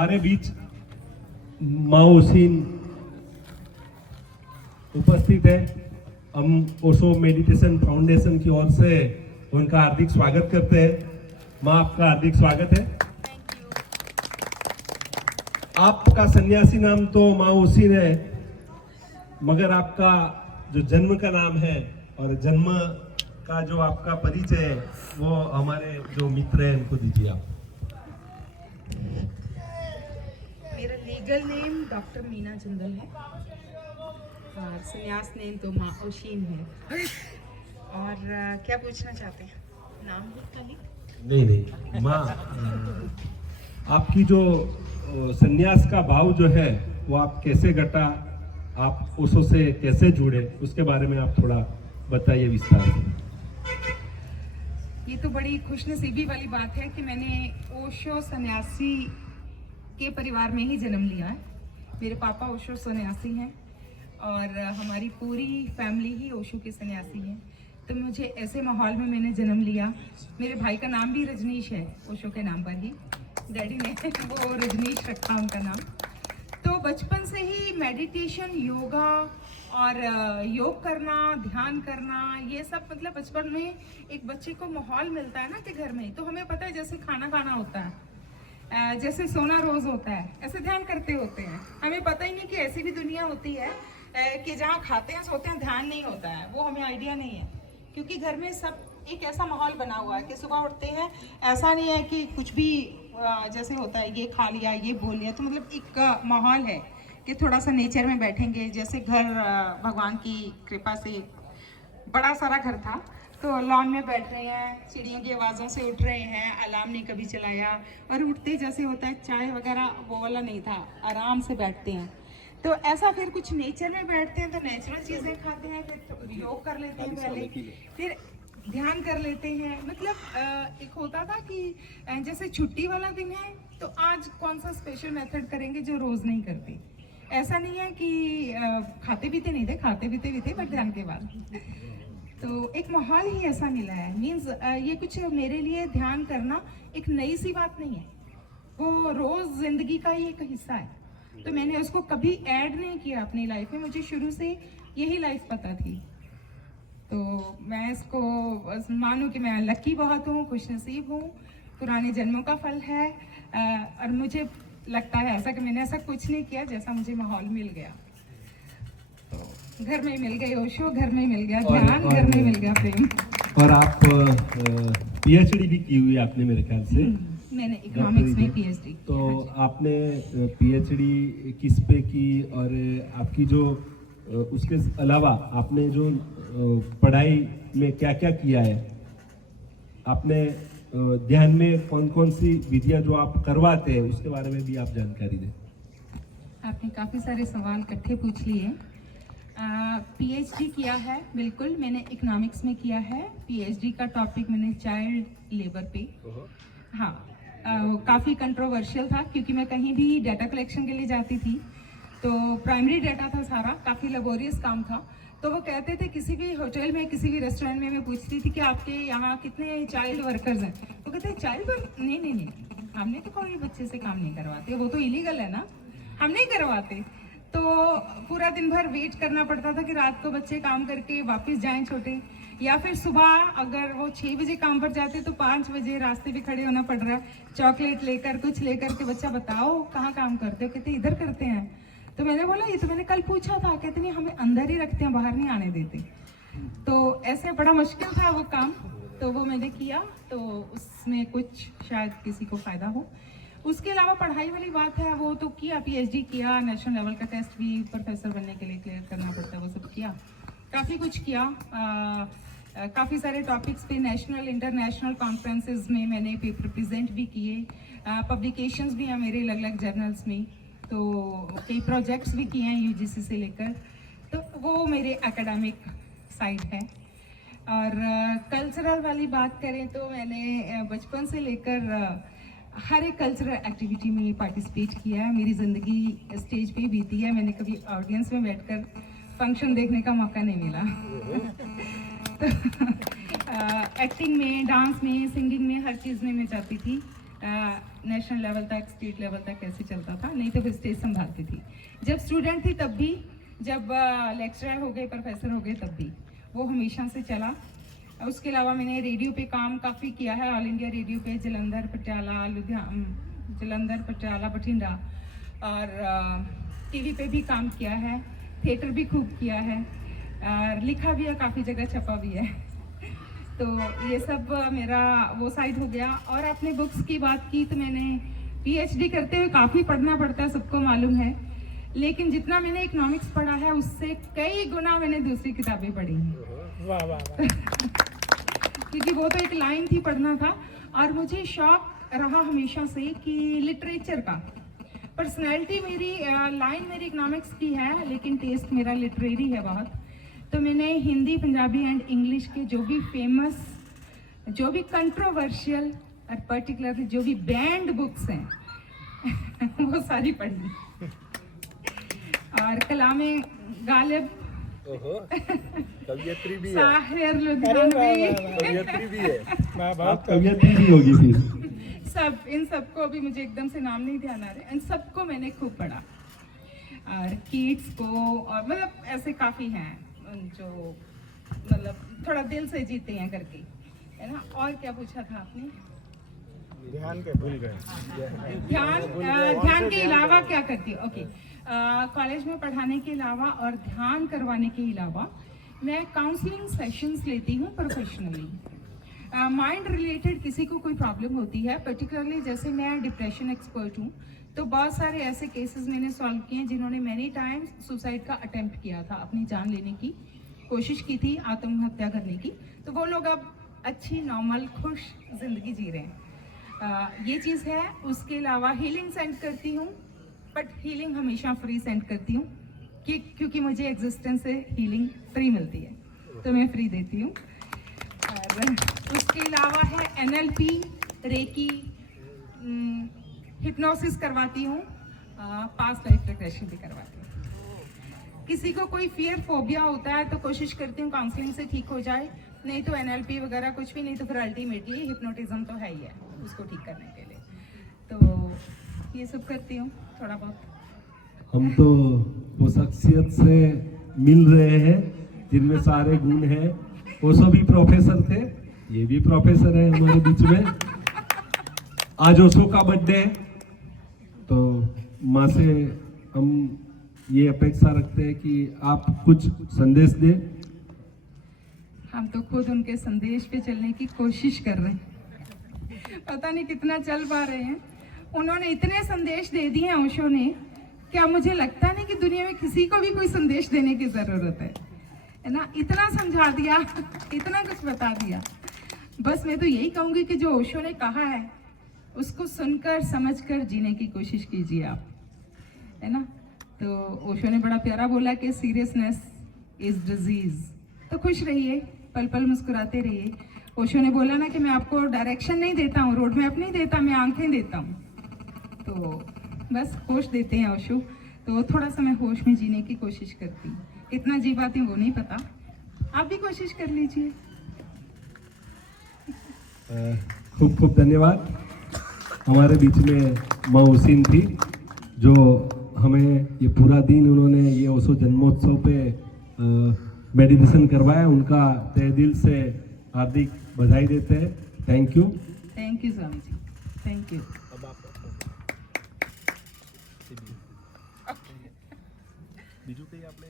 हमारे बीच माओसीन उपस्थित है। हम ओशो मेडिटेशन फाउंडेशन की ओर से उनका हार्दिक स्वागत करते हैं। माँ, आपका हार्दिक स्वागत है। आपका सन्यासी नाम तो माओसीन है, मगर आपका जो जन्म का नाम है और जन्म का जो आपका परिचय है वो हमारे जो मित्र हैं उनको दीजिए आप। मेरा legal name doctor Meena Jindal है और संन्यास नेम तो माओशीन है। और क्या पूछना चाहते हैं? नाम भी खाली? नहीं माँ, आपकी जो सन्यास का भाव जो है वो आप कैसे घटा, आप ओशो से कैसे जुड़े, उसके बारे में आप थोड़ा बताइए विस्तार से। ये तो बड़ी खुशनसीबी वाली बात है कि मैंने ओशो सन्यासी के परिवार में ही जन्म लिया है। मेरे पापा ओशो सन्यासी हैं और हमारी पूरी फैमिली ही ओशो के सन्यासी है। तो मुझे ऐसे माहौल में मैंने जन्म लिया। मेरे भाई का नाम भी रजनीश है, ओशो के नाम पर ही डैडी ने वो रजनीश रखा उनका नाम। तो बचपन से ही मेडिटेशन, योगा और योग करना, ध्यान करना, ये सब मतलब बचपन में एक बच्चे को माहौल मिलता है ना कि घर में, तो हमें पता है जैसे खाना खाना होता है, जैसे सोना रोज होता है, ऐसे ध्यान करते होते हैं। हमें पता ही नहीं कि ऐसी भी दुनिया होती है कि जहाँ खाते हैं सोते हैं ध्यान नहीं होता है, वो हमें आइडिया नहीं है। क्योंकि घर में सब एक ऐसा माहौल बना हुआ है कि सुबह उठते हैं, ऐसा नहीं है कि कुछ भी जैसे होता है ये खा लिया ये बोल लिया, तो मतलब एक माहौल है कि थोड़ा सा नेचर में बैठेंगे। जैसे घर भगवान की कृपा से बड़ा सारा घर था, तो लॉन में बैठ रहे हैं, चिड़ियों की आवाज़ों से उठ रहे हैं, अलार्म नहीं कभी चलाया, और उठते जैसे होता है चाय वगैरह वो वाला नहीं था, आराम से बैठते हैं। तो ऐसा फिर कुछ नेचर में बैठते हैं तो नेचुरल चीज़ें खाते हैं, फिर योग कर लेते हैं पहले, फिर ध्यान कर लेते हैं। मतलब एक होता था कि जैसे छुट्टी वाला दिन है तो आज कौन सा स्पेशल मेथड करेंगे जो रोज़ नहीं करते। ऐसा नहीं है कि खाते पीते नहीं थे, खाते पीते भी थे, बट ध्यान के बाद। तो एक माहौल ही ऐसा मिला है। मीन्स ये कुछ मेरे लिए ध्यान करना एक नई सी बात नहीं है, वो रोज़ जिंदगी का ही एक हिस्सा है। तो मैंने उसको कभी ऐड नहीं किया अपनी लाइफ में, मुझे शुरू से यही लाइफ पता थी। तो मैं इसको मानूं कि मैं लकी बहुत हूँ, खुशनसीब हूँ, पुराने जन्मों का फल है। और मुझे लगता है ऐसा कि मैंने ऐसा कुछ नहीं किया, जैसा मुझे माहौल मिल गया। तो घर में मिल गई ओशो, घर में मिल गया ध्यान, घर में मिल गया प्रेम। और आप पीएचडी भी की हुई है आपने मेरे ख्याल से। मैंने इकोनॉमिक्स में पीएचडी। तो आपने पीएचडी किस पे की, और आपकी जो उसके अलावा आपने जो पढ़ाई में क्या क्या किया है, आपने ध्यान में कौन कौन सी विधियां जो आप करवाते हैं उसके बारे में भी आप जानकारी दें। आपने काफ़ी सारे सवाल इकट्ठे पूछ लिए। पीएचडी किया है, बिल्कुल मैंने इकोनॉमिक्स में किया है। पीएचडी का टॉपिक मैंने चाइल्ड लेबर पे। हाँ, काफ़ी कंट्रोवर्शियल था क्योंकि मैं कहीं भी डाटा कलेक्शन के लिए जाती थी तो प्राइमरी डाटा था सारा, काफ़ी लेबोरियस काम था। तो वो कहते थे, किसी भी होटल में किसी भी रेस्टोरेंट में मैं पूछती थी कि आपके यहाँ कितने चाइल्ड वर्कर्स हैं, तो कहते हैं चाइल्ड वर्क नहीं, हमने तो कोई बच्चे से काम नहीं करवाते, वो तो इलीगल है ना, हम नहीं करवाते। तो पूरा दिन भर वेट करना पड़ता था कि रात को बच्चे काम करके वापस जाएं छोटे, या फिर सुबह अगर वो 6 बजे काम पर जाते तो 5 बजे रास्ते पे खड़े होना पड़ रहा है, चॉकलेट लेकर कुछ लेकर के, बच्चा बताओ कहाँ काम करते हो, कहते इधर करते हैं। तो मैंने बोला ये तो मैंने कल पूछा था, कहते नहीं हमें अंदर ही रखते हैं, बाहर नहीं आने देते। तो ऐसे बड़ा मुश्किल था वो काम, तो वो मैंने किया, तो उसमें कुछ शायद किसी को फ़ायदा हो। उसके अलावा पढ़ाई वाली बात है, वो तो किया, पीएचडी किया, नेशनल लेवल का टेस्ट भी प्रोफेसर बनने के लिए क्लियर करना पड़ता है, वो सब किया, काफ़ी कुछ किया। काफ़ी सारे टॉपिक्स पे नेशनल इंटरनेशनल कॉन्फ्रेंसेस में मैंने पेपर प्रेजेंट भी किए, पब्लिकेशंस भी हैं मेरे अलग अलग जर्नल्स में, तो कई प्रोजेक्ट्स भी किए हैं यूजीसी से लेकर। तो वो मेरे एकेडमिक साइड है। और कल्चरल वाली बात करें तो मैंने बचपन से लेकर हर एक कल्चरल एक्टिविटी में पार्टिसिपेट किया है। मेरी ज़िंदगी स्टेज पे बीती है, मैंने कभी ऑडियंस में बैठकर फंक्शन देखने का मौका नहीं मिला। तो एक्टिंग में, डांस में, सिंगिंग में, हर चीज़ में मैं जाती थी। नेशनल लेवल तक, स्टेट लेवल तक ऐसे चलता था, नहीं तो फिर स्टेज संभालती थी। जब स्टूडेंट थी तब भी, जब लेक्चरर हो गए, प्रोफेसर हो गए तब भी, वो हमेशा से चला। उसके अलावा मैंने रेडियो पे काम काफ़ी किया है, ऑल इंडिया रेडियो पे, जलंधर, पटियाला, जलंधर, पटियाला, बठिंडा, और टीवी पे भी काम किया है, थिएटर भी खूब किया है, और लिखा भी है, काफ़ी जगह छपा भी है। तो ये सब मेरा वो साइड हो गया। और आपने बुक्स की बात की, तो मैंने पीएचडी करते हुए काफ़ी पढ़ना पड़ता है, सबको मालूम है, लेकिन जितना मैंने इकोनॉमिक्स पढ़ा है उससे कई गुना मैंने दूसरी किताबें पढ़ी हैं। वाह वाह वाह। क्योंकि वो तो एक लाइन थी, पढ़ना था। और मुझे शौक रहा हमेशा से कि लिटरेचर का, पर्सनैलिटी मेरी, लाइन मेरी इकोनॉमिक्स की है, लेकिन टेस्ट मेरा लिटरेरी है बहुत। तो मैंने हिंदी, पंजाबी एंड इंग्लिश के जो भी फेमस, जो भी कंट्रोवर्शियल और पर्टिकुलरली जो भी बैंड बुक्स हैं वो सारी पढ़ी। और कलामे गालिब, कवियत्री भी है, साहिर अरे वाह लुधियानवी, वाह वाह। कवियत्री भी है। वाह आप बहुत कवियत्री भी होगी फिर। सब, इन सबको अभी मुझे एकदम से नाम नहीं ध्यान आ रहे, इन सबको मैंने खूब पढ़ा। और कीट्स को, और मतलब ऐसे काफ़ी हैं जो मतलब थोड़ा दिल से जीते हैं करके, है ना। और क्या पूछा था आपने? ध्यान के भूल गए। ध्यान के अलावा क्या करती हूँ? ओके, कॉलेज में पढ़ाने के अलावा और ध्यान करवाने के अलावा मैं काउंसलिंग सेशंस लेती हूँ प्रोफेशनली। माइंड रिलेटेड किसी को कोई प्रॉब्लम होती है, पर्टिकुलरली जैसे मैं डिप्रेशन एक्सपर्ट हूँ, तो बहुत सारे ऐसे केसेस मैंने सॉल्व किए हैं जिन्होंने मैनी टाइम्स सुसाइड का अटेम्प्ट किया था, अपनी जान लेने की कोशिश की थी, आत्महत्या करने की। तो वो लोग अब अच्छी, नॉर्मल, खुश जिंदगी जी रहे हैं। ये चीज़ है। उसके अलावा हीलिंग सेंड करती हूँ, बट हीलिंग हमेशा फ्री सेंड करती हूँ क्योंकि मुझे एग्जिस्टेंस से हीलिंग फ्री मिलती है, तो मैं फ्री देती हूँ। और उसके अलावा है NLP, रेकी, हिप्नोसिस करवाती हूँ, पास्ट लाइफ रिग्रेशन भी करवाती हूँ। किसी को कोई फियर फोबिया होता है तो कोशिश करती हूँ काउंसलिंग से ठीक हो जाए, नहीं तो NLP वगैरह कुछ भी नहीं, तो फिर अल्टीमेटली हिप्नोटिज्म तो है ही है उसको ठीक करने के लिए। तो ये सब करती हूँ थोड़ा बहुत। हम तो वो शख्सियत से मिल रहे हैं जिनमें सारे गुण हैं। वो सभी प्रोफेसर थे, ये भी प्रोफेसर है हमारे बीच में। आज ओशो का बर्थडे है, तो माँ से हम ये अपेक्षा रखते हैं कि आप कुछ संदेश दें। हम तो खुद उनके संदेश पे चलने की कोशिश कर रहे हैं, पता नहीं कितना चल पा रहे हैं। उन्होंने इतने संदेश दे दिए हैं ओशो ने, क्या मुझे लगता नहीं कि दुनिया में किसी को भी कोई संदेश देने की जरूरत है ना। इतना समझा दिया, इतना कुछ बता दिया। बस मैं तो यही कहूंगी कि जो ओशो ने कहा है उसको सुनकर समझकर जीने की कोशिश कीजिए आप, है ना। तो ओशो ने बड़ा प्यारा बोला कि सीरियसनेस इज डिजीज। तो खुश रहिए, पल पल मुस्कुराते रहिए। ओशो ने बोला ना कि मैं आपको डायरेक्शन नहीं देता हूँ, रोड मैप नहीं देता, मैं आंखें देता हूँ। तो बस होश देते हैं ओशो। तो थोड़ा सा मैं होश में जीने की कोशिश करती हूँ। कितना जी पाती हूँ वो नहीं पता, आप भी कोशिश कर लीजिए। खूब खूब धन्यवाद। हमारे बीच में माँ उसीन थी, जो हमें ये पूरा दिन उन्होंने ये ओशो जन्मोत्सव पे मेडिटेशन करवाया। उनका तहे दिल से हार्दिक बधाई देते हैं। Thank you Swami ji, thank you. अब आप बीजू पे ही आपने